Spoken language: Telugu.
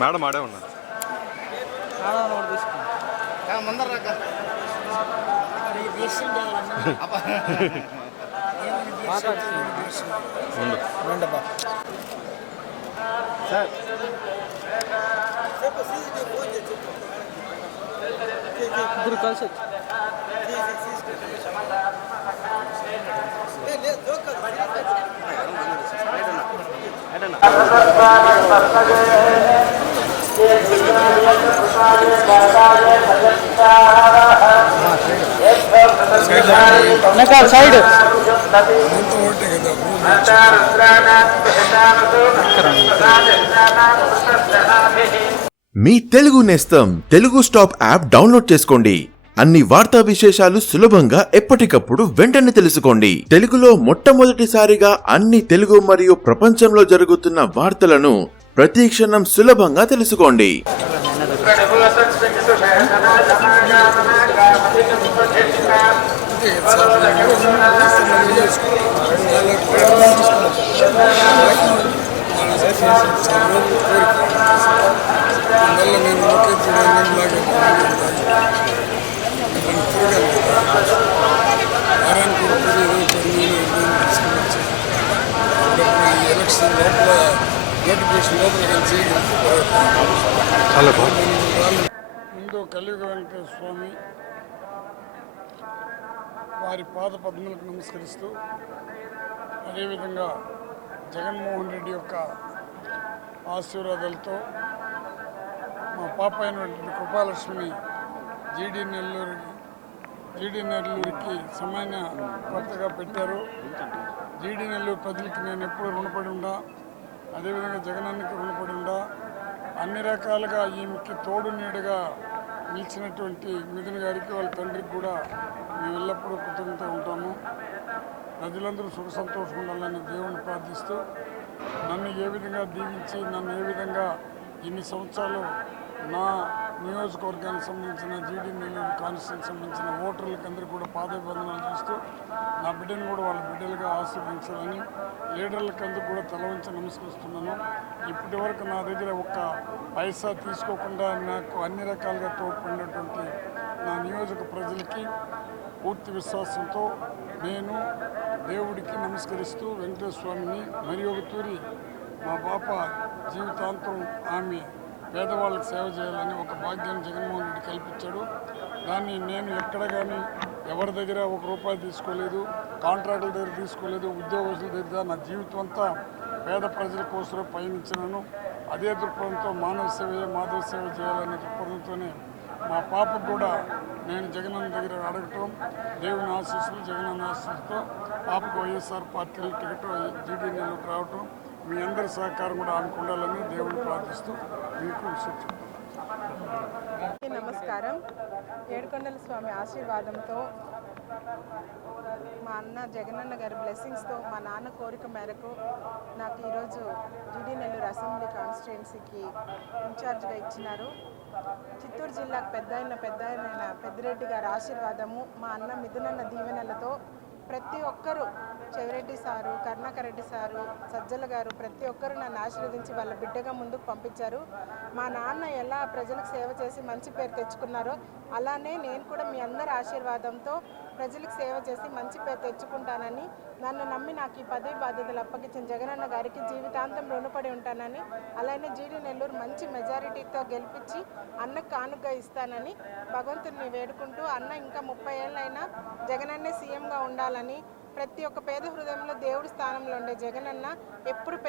మేడం ఆడే ఉన్నారు ముందర రాక ఉండు సార్ ఇద్దరు కలిసి వచ్చి వెనకాల సైడ్. మీ తెలుగు నేస్తం తెలుగు స్టాప్ యాప్ డౌన్లోడ్ చేసుకోండి. అన్ని వార్తా విశేషాలు సులభంగా ఎప్పటికప్పుడు వెంటనే తెలుసుకోండి. తెలుగులో మొట్టమొదటిసారిగా అన్ని తెలుగు మరియు ప్రపంచంలో జరుగుతున్న వార్తలను ప్రతి క్షణం సులభంగా తెలుసుకోండి. అందువల్ల నేను ఒకే చూడండి వారానికి ఒకటి ఏదో కొన్ని తీసుకొచ్చి అప్పుడప్పుడు ఈ ఎలక్షన్ లోపల నోటిఫికేషన్ లోపల కలిసి చాలా బాగుంది ముందు కలియుగ వెంకటేశ్వర స్వామి వారి పాద పద్మలకు నమస్కరిస్తూ అదేవిధంగా జగన్మోహన్ రెడ్డి యొక్క ఆశీర్వాదాలతో మా పాప అయినటువంటి కృపాలక్ష్మిని జీడీ నెల్లూరు జీడీ నెల్లూరుకి సమాన కొత్తగా పెట్టారు. జీడీ నెల్లూరు ప్రజలకి నేను ఎప్పుడూ రుణపడి ఉండా అదేవిధంగా జగనానికి రుణపడి ఉండా అన్ని రకాలుగా ఈమెకి తోడు నీడగా నిలిచినటువంటి మిథున్ గారికి వాళ్ళ తండ్రికి కూడా మేము ఎల్లప్పుడూ కృతజ్ఞత ఉంటాము. ప్రజలందరూ సుఖ సంతోషంగా ఉండాలని దేవుని ప్రార్థిస్తూ నన్ను ఏ విధంగా దీవించి నన్ను ఏ విధంగా ఇన్ని సంవత్సరాలు నా నియోజకవర్గానికి సంబంధించిన జీడీ నెల్లూరు కాన్స్టిట్యూన్సీ సంబంధించిన ఓటర్లకు అందరికీ కూడా పాదబంధనాలు చేస్తూ నా బిడ్డను కూడా వాళ్ళ బిడ్డలుగా ఆశీర్వదించాలని లీడర్లకు అందరూ కూడా తలవంచి నమస్కరిస్తున్నాను. ఇప్పటి వరకు నా దగ్గర ఒక్క పైసా తీసుకోకుండా నాకు అన్ని రకాలుగా తోడ్పడినటువంటి నా నియోజక ప్రజలకి పూర్తి విశ్వాసంతో నేను దేవుడికి నమస్కరిస్తూ వెంకటేశ్వర స్వామిని మరి ఒక తూరి మా పాప జీవితాంతం ఆమె పేదవాళ్ళకి సేవ చేయాలని ఒక భాగ్యాన్ని జగన్మోహన్ రెడ్డి కల్పించాడు. దాన్ని నేను ఎక్కడ కానీ ఎవరి దగ్గర ఒక రూపాయి తీసుకోలేదు కాంట్రాక్టుల దగ్గర తీసుకోలేదు ఉద్యోగస్తుల దగ్గర నా జీవితం అంతా పేద ప్రజల కోసం పయనించినాను. అదే దృక్పథంతో మానవ సేవ మాధవ సేవ చేయాలనే దృక్పథంతోనే మా పాపకు కూడా నేను జగనన్న దగ్గర అడగటం దేవుని ఆశీస్సులు జగనన్న ఆశీస్సులతో పాపకు వైఎస్ఆర్ పార్టీలో టికెట్ జీడీ నెలకు రావటం మీ అందరి సహకారం కూడా అనుకుండాలని దేవుని ప్రార్థిస్తూ మీకు నమస్కారం. ఏడుకొండల స్వామి ఆశీర్వాదంతో మా అన్న జగనన్న గారి బ్లెస్సింగ్స్తో మా నాన్న కోరిక మేరకు నాకు ఈరోజు జీడీ నెల్లూరు అసెంబ్లీ కాన్స్టిట్యున్సీకి ఇన్ఛార్జ్గా ఇచ్చినారు. చిత్తూరు జిల్లాకు పెద్ద అయిన పెద్ద అయిన పెద్దిరెడ్డి గారి ఆశీర్వాదము మా అన్న మిథునన్న దీవెనలతో ప్రతి ఒక్కరూ చెవిరెడ్డి సారు కరుణాకర్ రెడ్డి సారు సజ్జల గారు ప్రతి ఒక్కరు నన్ను ఆశీర్వదించి వాళ్ళ బిడ్డగా ముందుకు పంపించారు. మా నాన్న ఎలా ప్రజలకు సేవ చేసి మంచి పేరు తెచ్చుకున్నారో అలానే నేను కూడా మీ అందరి ఆశీర్వాదంతో ప్రజలకు సేవ చేసి మంచి పేరు తెచ్చుకుంటానని నన్ను నమ్మి నాకు ఈ పదవి బాధ్యతలు అప్పగించిన జగనన్న గారికి జీవితాంతం రుణపడి ఉంటానని అలానే జీడి నెల్లూరు మంచి మెజారిటీతో గెలిపించి అన్నకు కానుక ఇస్తానని భగవంతుని వేడుకుంటూ అన్న ఇంకా ముప్పై ఏళ్ళైనా జగనన్నే సీఎంగా ఉండాలని ప్రతి ఒక్క పేద హృదయంలో దేవుడి స్థానంలో ఉండే జగనన్న ఎప్పుడు